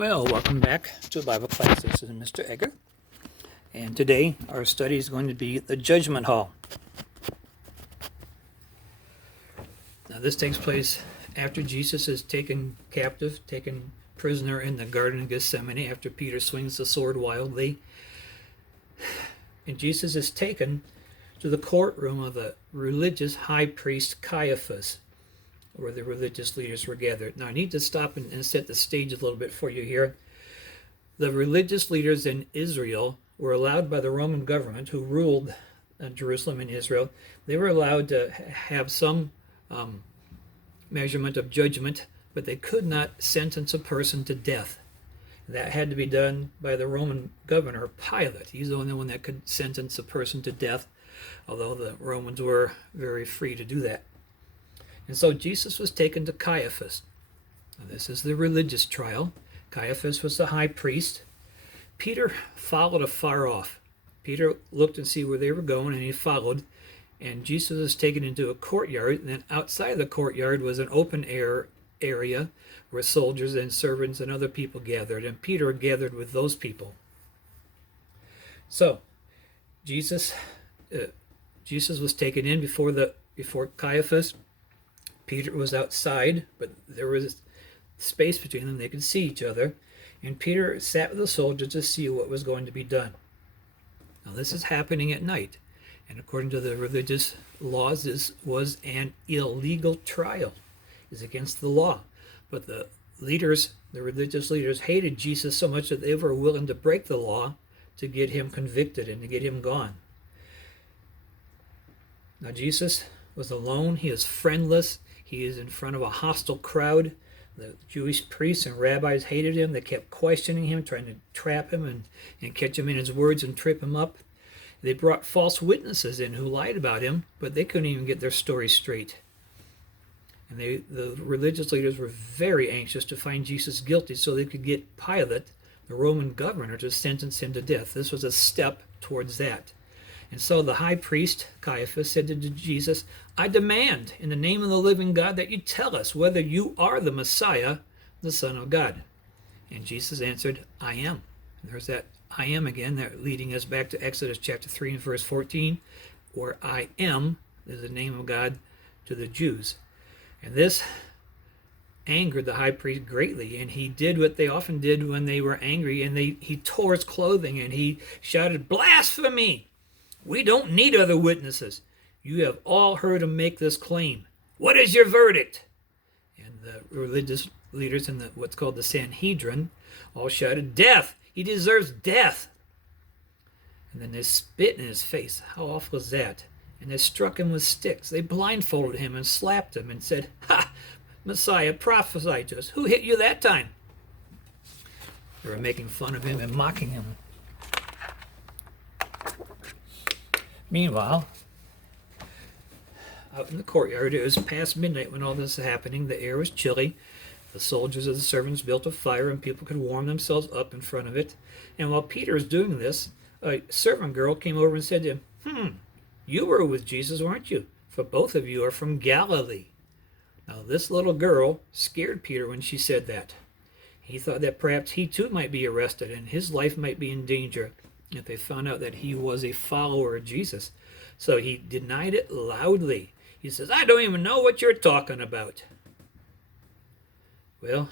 Well, welcome back to Bible class. This is Mr. Egger, and today our study is going to be the Judgment Hall. Now, this takes place after Jesus is taken captive, taken prisoner in the Garden of Gethsemane after Peter swings the sword wildly. And Jesus is taken to the courtroom of the religious high priest Caiaphas, where the religious leaders were gathered. Now, I need to stop and set the stage a little bit for you here. The religious leaders in Israel were allowed by the Roman government, who ruled Jerusalem and Israel, they were allowed to have some measurement of judgment, but they could not sentence a person to death. That had to be done by the Roman governor, Pilate. He's the only one that could sentence a person to death, although the Romans were very free to do that. And so Jesus was taken to Caiaphas. Now, this is the religious trial. Caiaphas was the high priest. Peter followed afar off. Peter looked and see where they were going, and he followed. And Jesus was taken into a courtyard, and then outside the courtyard was an open air area where soldiers and servants and other people gathered, and Peter gathered with those people. So Jesus was taken in before Caiaphas. Peter was outside, but there was space between them. They could see each other. And Peter sat with the soldiers to see what was going to be done. Now, this is happening at night. And according to the religious laws, this was an illegal trial. It's against the law. But the religious leaders, hated Jesus so much that they were willing to break the law to get him convicted and to get him gone. Now, Jesus was alone. He is friendless. He is in front of a hostile crowd. The Jewish priests and rabbis hated him. They kept questioning him, trying to trap him and catch him in his words and trip him up. They brought false witnesses in who lied about him, but they couldn't even get their story straight. And the religious leaders were very anxious to find Jesus guilty so they could get Pilate, the Roman governor, to sentence him to death. This was a step towards that. And so the high priest, Caiaphas, said to Jesus, "I demand, in the name of the living God, that you tell us whether you are the Messiah, the Son of God." And Jesus answered, "I am." And there's that "I am" again, that leading us back to Exodus chapter 3 and verse 14, where "I am" is the name of God to the Jews. And this angered the high priest greatly, and he did what they often did when they were angry, and he tore his clothing, and he shouted, "Blasphemy! We don't need other witnesses. You have all heard him make this claim. What is your verdict?" And the religious leaders in what's called the Sanhedrin all shouted, "Death! He deserves death!" And then they spit in his face. How awful is that? And they struck him with sticks. They blindfolded him and slapped him and said, "Ha! Messiah, prophesy to us. Who hit you that time?" They were making fun of him and mocking him. Meanwhile, out in the courtyard, it was past midnight when all this was happening. The air was chilly. The soldiers and the servants built a fire, and people could warm themselves up in front of it. And while Peter was doing this, a servant girl came over and said to him, "You were with Jesus, weren't you? For both of you are from Galilee." Now, this little girl scared Peter when she said that. He thought that perhaps he too might be arrested and his life might be in danger if they found out that he was a follower of Jesus. So he denied it loudly. He says, "I don't even know what you're talking about." Well,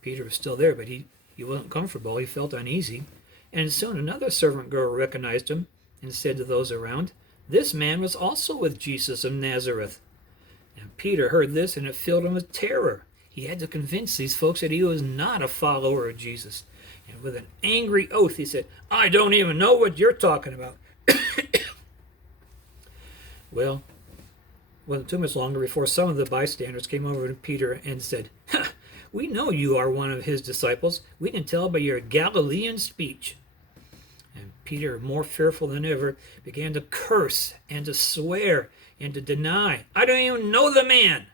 Peter was still there, but he wasn't comfortable. He felt uneasy. And soon another servant girl recognized him and said to those around, "This man was also with Jesus of Nazareth." And Peter heard this, and it filled him with terror. He had to convince these folks that he was not a follower of Jesus. And with an angry oath, he said, "I don't even know what you're talking about." Well, it wasn't too much longer before some of the bystanders came over to Peter and said, "We know you are one of his disciples. We can tell by your Galilean speech." And Peter, more fearful than ever, began to curse and to swear and to deny, "I don't even know the man."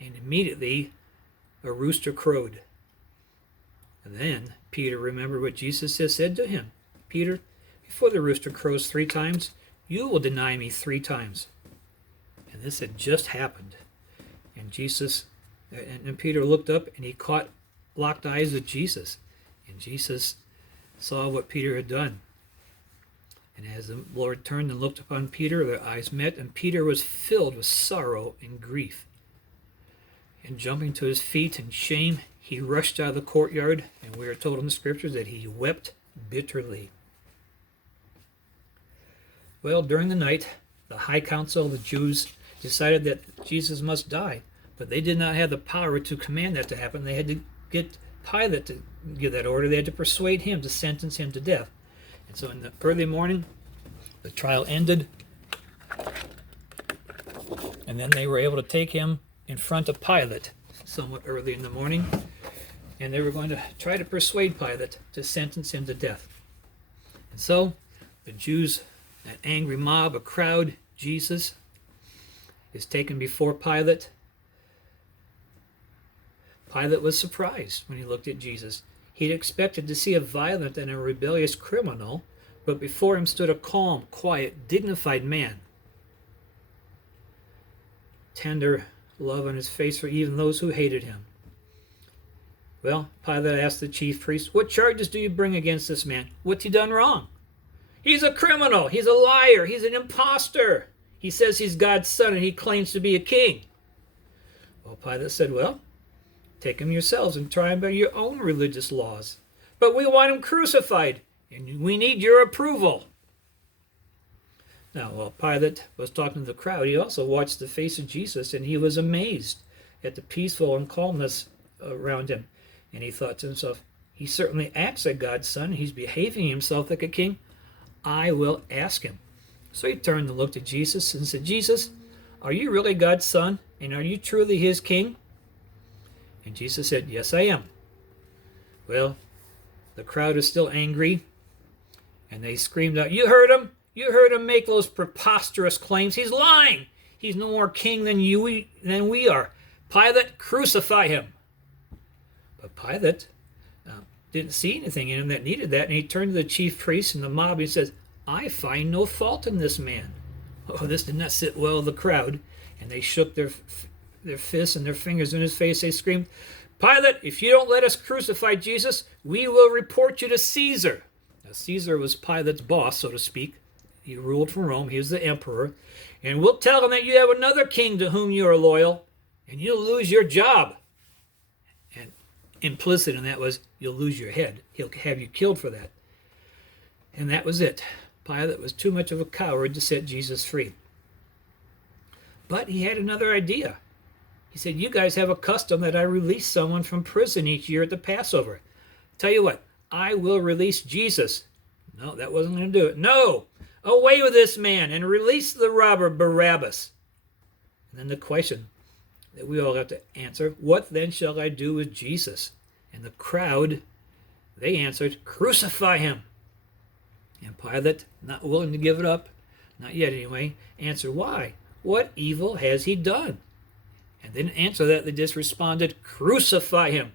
And immediately a rooster crowed. And then Peter remembered what Jesus had said to him. "Peter, before the rooster crows 3 times, you will deny me 3 times." And this had just happened. And Peter looked up and he caught locked eyes with Jesus, and Jesus saw what Peter had done. And as the Lord turned and looked upon Peter, their eyes met, and Peter was filled with sorrow and grief. And jumping to his feet in shame, he rushed out of the courtyard, and we are told in the scriptures that he wept bitterly. Well, during the night, the high council of the Jews decided that Jesus must die, but they did not have the power to command that to happen. They had to get Pilate to give that order. They had to persuade him to sentence him to death. And so in the early morning, the trial ended, and then they were able to take him in front of Pilate somewhat early in the morning, and they were going to try to persuade Pilate to sentence him to death. And so the Jews, that angry mob, a crowd, Jesus is taken before Pilate. Pilate was surprised when he looked at Jesus. He'd expected to see a violent and a rebellious criminal, but before him stood a calm, quiet, dignified man. Tender love on his face for even those who hated him. Well, Pilate asked the chief priest, "What charges do you bring against this man? What's he done wrong?" "He's a criminal. He's a liar. He's an impostor. He says he's God's son and he claims to be a king." Well, Pilate said, "Well, take him yourselves and try him by your own religious laws. But we want him crucified, and we need your approval." Now, while Pilate was talking to the crowd, he also watched the face of Jesus, and he was amazed at the peaceful and calmness around him. And he thought to himself, he certainly acts like God's son. He's behaving himself like a king. I will ask him. So he turned and looked at Jesus and said, "Jesus, are you really God's son? And are you truly his king?" And Jesus said, "Yes, I am." Well, the crowd is still angry, and they screamed out, "You heard him! You heard him make those preposterous claims. He's lying. He's no more king than we are. Pilate, crucify him." But Pilate didn't see anything in him that needed that, and he turned to the chief priests and the mob, and he says, "I find no fault in this man." Oh, this did not sit well with the crowd, and they shook their fists and their fingers in his face. They screamed, "Pilate, if you don't let us crucify Jesus, we will report you to Caesar." Now, Caesar was Pilate's boss, so to speak. He ruled from Rome. He was the emperor. "And we'll tell him that you have another king to whom you are loyal, and you'll lose your job." And implicit in that was, you'll lose your head. He'll have you killed for that. And that was it. Pilate was too much of a coward to set Jesus free. But he had another idea. He said, "You guys have a custom that I release someone from prison each year at the Passover. Tell you what, I will release Jesus." No, that wasn't going to do it. "No, away with this man and release the robber Barabbas." And then the question that we all have to answer, what then shall I do with Jesus? And the crowd, they answered, "Crucify him." And Pilate, not willing to give it up, not yet anyway, answered, "Why? What evil has he done?" And didn't answer that. They just responded, "Crucify him."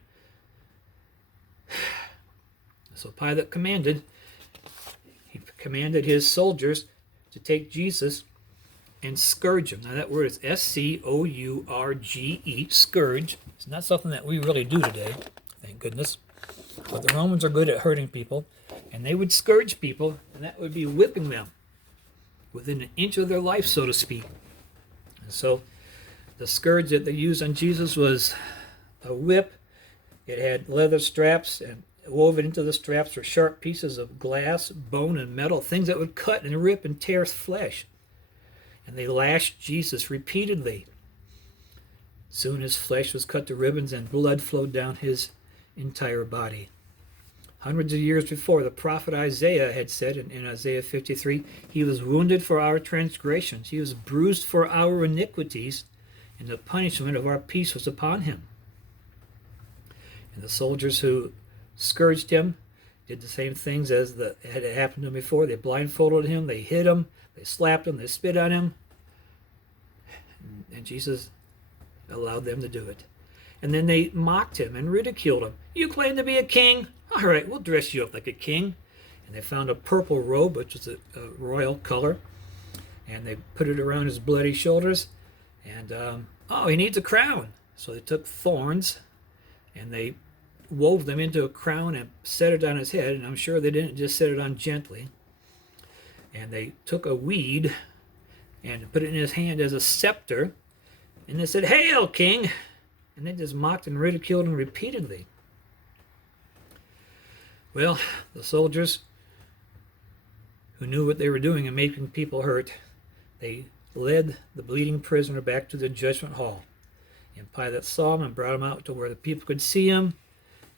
So Pilate commanded his soldiers to take Jesus and scourge him. Now that word is S-C-O-U-R-G-E, scourge. It's not something that we really do today, thank goodness. But the Romans are good at hurting people, and they would scourge people, and that would be whipping them within an inch of their life, so to speak. And so the scourge that they used on Jesus was a whip. It had leather straps, and woven into the straps were sharp pieces of glass, bone, and metal, things that would cut and rip and tear flesh. And they lashed Jesus repeatedly. Soon his flesh was cut to ribbons and blood flowed down his entire body. Hundreds of years before, the prophet Isaiah had said in Isaiah 53, "He was wounded for our transgressions. He was bruised for our iniquities, and the punishment of our peace was upon him." And the soldiers who scourged him did the same things as had happened to him before. They blindfolded him, they hit him, they slapped him, they spit on him. And Jesus allowed them to do it. And then they mocked him and ridiculed him. "You claim to be a king? All right, we'll dress you up like a king." And they found a purple robe, which was a royal color, and they put it around his bloody shoulders. And, he needs a crown. So they took thorns, and they wove them into a crown and set it on his head. And I'm sure they didn't just set it on gently. And they took a weed and put it in his hand as a scepter. And they said, "Hail, King!" And they just mocked and ridiculed him repeatedly. Well, the soldiers who knew what they were doing and making people hurt, they led the bleeding prisoner back to the judgment hall. And Pilate saw him and brought him out to where the people could see him.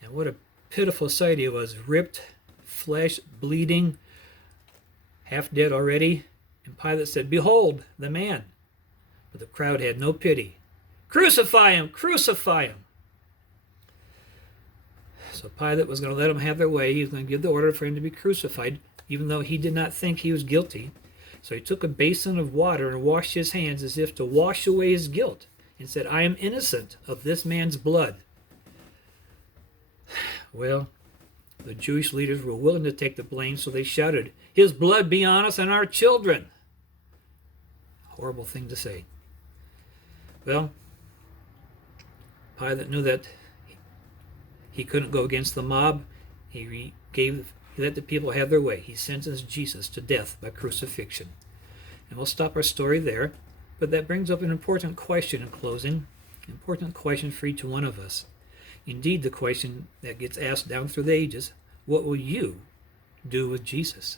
And what a pitiful sight he was, ripped, flesh, bleeding, half dead already. And Pilate said, "Behold, the man." But the crowd had no pity. "Crucify him! Crucify him!" So Pilate was going to let them have their way. He was going to give the order for him to be crucified, even though he did not think he was guilty. So he took a basin of water and washed his hands as if to wash away his guilt, and said, "I am innocent of this man's blood." Well, the Jewish leaders were willing to take the blame, so they shouted, "His blood be on us and our children." Horrible thing to say. Well, Pilate knew that he couldn't go against the mob. He let the people have their way. He sentenced Jesus to death by crucifixion. And we'll stop our story there. But that brings up an important question in closing. An important question for each one of us. Indeed, the question that gets asked down through the ages: what will you do with Jesus?